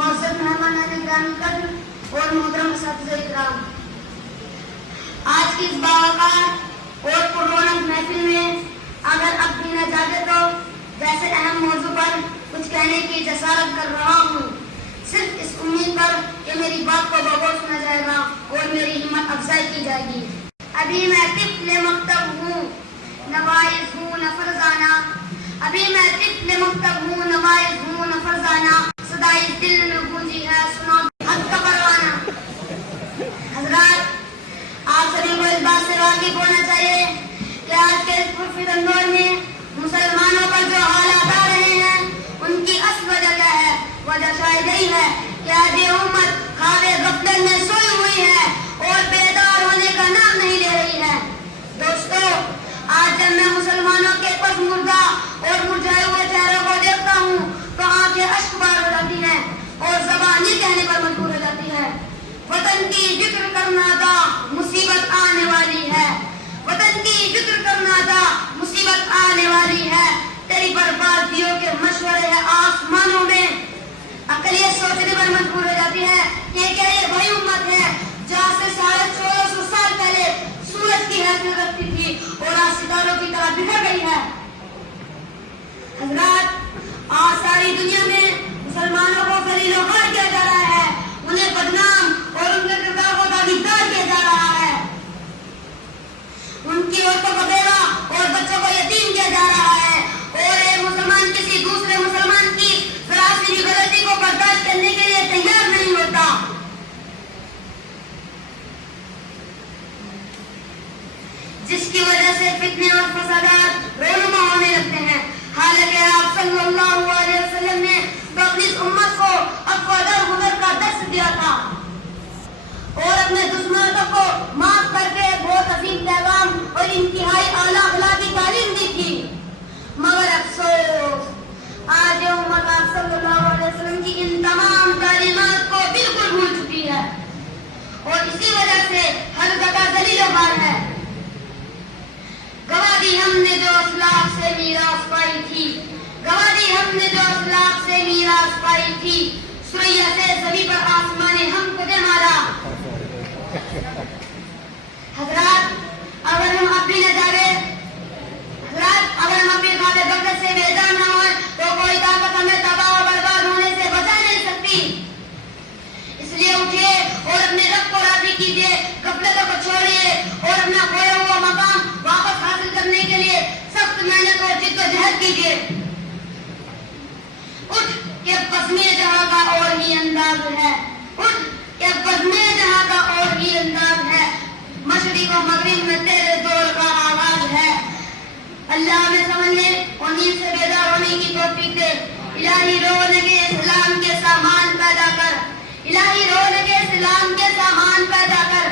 معزز مہمانان گرامی قدر اور محترم اساتذہ اکرام، آج کی اس باوقار اور پررونق محفل میں اگر اب بھی نہ جاگے تو جیسے اہم موضوع پر کچھ کہنے کی جسارت کر رہا ہوں، صرف اس امید پر کہ میری بات کو بغور سنا جائے گا اور میری ہمت افزائی کی جائے گی۔ ابھی میں طفل مکتب ہوں، نوائز ہوں نہ فرزانہ، ابھی میں طفل مکتب ہوں، نوائز ہوں نہ فرزانہ، صدائی دل میں گونجی ہے سنو حق کا پروانہ۔ حضرات، آپ سبھی کو اس بات سے واقف ہونا چاہیے کہ آج کے اس پرفتن دور میں مسلمانوں پر جو حالات آ رہے ہیں ان کی اصل وجہ کیا ہے؟ وجہ شاید یہی ہے کہ آج یہ امت خواب غفلت میں سوئی ہوئی ہے اور بیدار ہونے کا نام نہیں لے رہی ہے۔ دوستو، آج جب میں مسلمانوں کے پس مردہ اور مرجھائے ہوئے چہروں کو دیکھتا ہوں تو آنکھیں اشک بار ہو جاتی ہیں اور زبان یہ کہنے پر مجبور ہو جاتی ہے، وطن کی فکر کرنا تھا مصیبت آنے والی ہے، وطن کی فکر کرنا تھا مصیبت آنے والی ہے، تیری بربادیوں کے مشورے ہیں آسمانوں میں۔ عقل یہ سوچنے پر مجبور ہو جاتی ہے کہ کیا یہ وہی امت ہے جہاں سے 1450 سال پہلے سورج کی حیثیت رکھتی تھی اور آج ستاروں کی طرح بکھر گئی ہے۔ حضرات، آج ساری دنیا میں مسلمانوں کو ذلیل و خوار کیا جا رہا ہے، انہیں بدنام اور ان کے کردار کو داغدار کیا جا رہا ہے، ان کی عورتوں کو بیوہ اور بچوں کو یتیم کیا جا رہا ہے، اور ایک مسلمان کسی دوسرے مسلمان کی ذرا سی بھی غلطی کو برداشت کرنے کے لیے تیار نہیں ہوتا۔ جس کی وجہ سے فتنے اور فسادات رونما ہونے لگتے ہیں، حالانکہ آپ صلی اللہ علیہ وسلم نے تو اپنی امت کو عفو در گزر کا درس دیا تھا اور اپنے دشمنوں کو معاف کر کے بہت عظیم پیغام اور انتہائی اعلیٰ اخلاقی تعلیم دی تھی، مگر افسوس آج یہ امت آپ صلی اللہ علیہ وسلم کی ان تمام تعلیمات کو بالکل بھول چکی ہے اور اسی وجہ سے ہر جگہ ذلیل و خوار ہے۔ گواہ ہم نے جو اخلاق سے میراث پائی تھی، گواہ ہم نے جو اخلاق سے میراث پائی تھی، سوریا سے زمین پر آسمان ہم کو دے مارا۔ حضرات، اگر ہم اب بھی نہ جاگے، حضرات اگر ہم اپنی خواب غفلت سے بیدار نہ ہوئے تو کوئی طاقت ہمیں تباہ و برباد ہونے سے بچا نہیں سکتی۔ اس لیے اٹھیے اور اپنے رب کو راضی کیجیے، غفلتوں کو چھوڑیے اور اپنا کھویا ہوا مقام واپس حاصل کرنے کے لیے سخت محنت اور جد و جہد کیجیے۔ اٹھ کہ بزم جہاں کا اور ہی انداز ہے، اٹھ کہ بزم جہاں کا اور ہی انداز ہے، مشرق و مغرب میں تیرے دور کا آغاز ہے۔ اللہ ہمیں سمجھنے اور نیند سے بیدار ہونے کی توفیق دے۔ الہی رونق اسلام کے سامان پیدا کر، الہی رونق اسلام کے سامان پیدا کر۔